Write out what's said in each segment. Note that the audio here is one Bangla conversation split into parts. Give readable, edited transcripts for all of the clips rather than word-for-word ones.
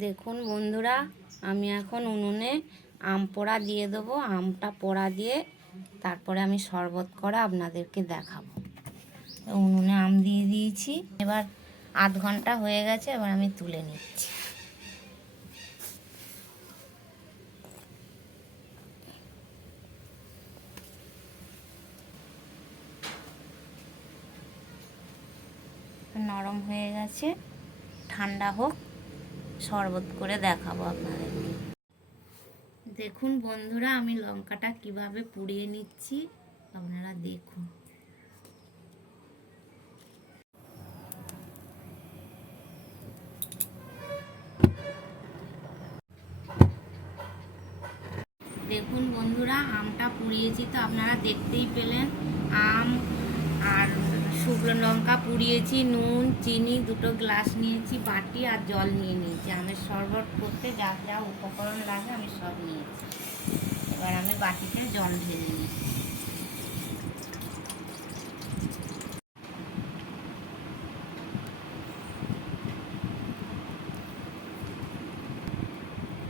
দেখুন বন্ধুরা, আমি এখন উনুনে আম পোড়া দিয়ে দেবো। আমটা পোড়া দিয়ে তারপরে আমি শরবত করা আপনাদেরকে দেখাবো। উনুনে আম দিয়ে দিয়েছি, এবার আধ ঘন্টা হয়ে গেছে, এবার আমি তুলে নিচ্ছি। নরম হয়ে গেছে, ঠান্ডা হোক, শরবত করে দেখাবো আপনাদেরকে। দেখুন বন্ধুরা, আমি লঙ্কাটা কিভাবে পুড়িয়ে নিচ্ছি, আপনারা দেখুন। দেখুন বন্ধুরা, আমটা পুড়িয়েছি তো আপনারা দেখতেই পেলেন। আম আর শুকনো লঙ্কা পুড়িয়েছি, নুন চিনি 2 গ্লাস নিয়েছি, বাটি আর জল নিয়ে নিয়েছি। আমের শরবত করতে যা যা উপকরণ লাগে আমি সব নিয়েছি। এবার আমি বাটিতে জল ঢেলে নিচ্ছি।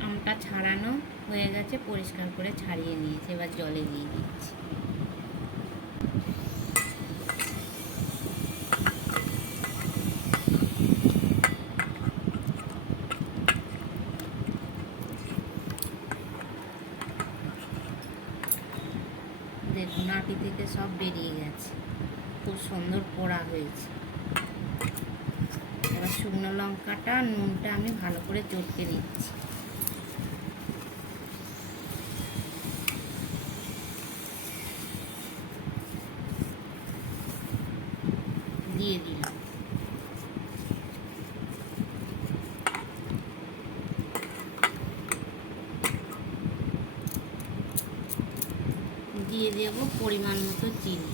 আমটা ছাড়ানো হয়ে গেছে, পরিষ্কার করে ছাড়িয়ে নিয়েছি, এবার জলে দিয়ে দিচ্ছি। দেখুন আটি থেকে সব বেরিয়ে গেছে, খুব সুন্দর পোড়া হয়েছে। এবার শুকনো লঙ্কাটা নুনটা আমি ভালো করে চটকে নিচ্ছি। দিয়ে দিলাম। দিয়ে দেব পরিমাণ মতো চিনি।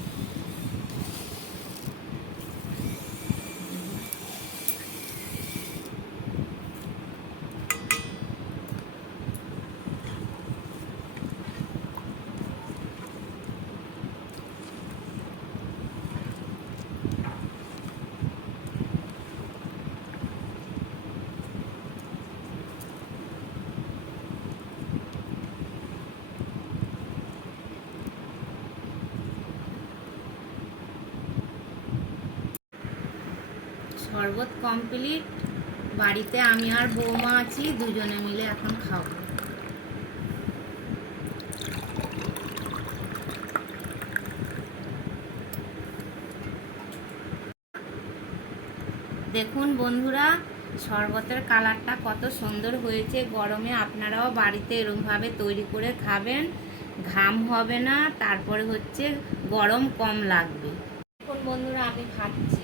শরবত কমপ্লিট। বাড়িতে আমি আর বৌমা আছি, দুজনে মিলে এখন খাবো। দেখুন বন্ধুরা, শরবতের কালারটা কত সুন্দর হয়েছে। গরমে আপনারাও বাড়িতে এরকমভাবে তৈরি করে খাবেন, ঘাম হবে না, তারপরে হচ্ছে গরম কম লাগবে। দেখুন বন্ধুরা, আমি খাচ্ছি।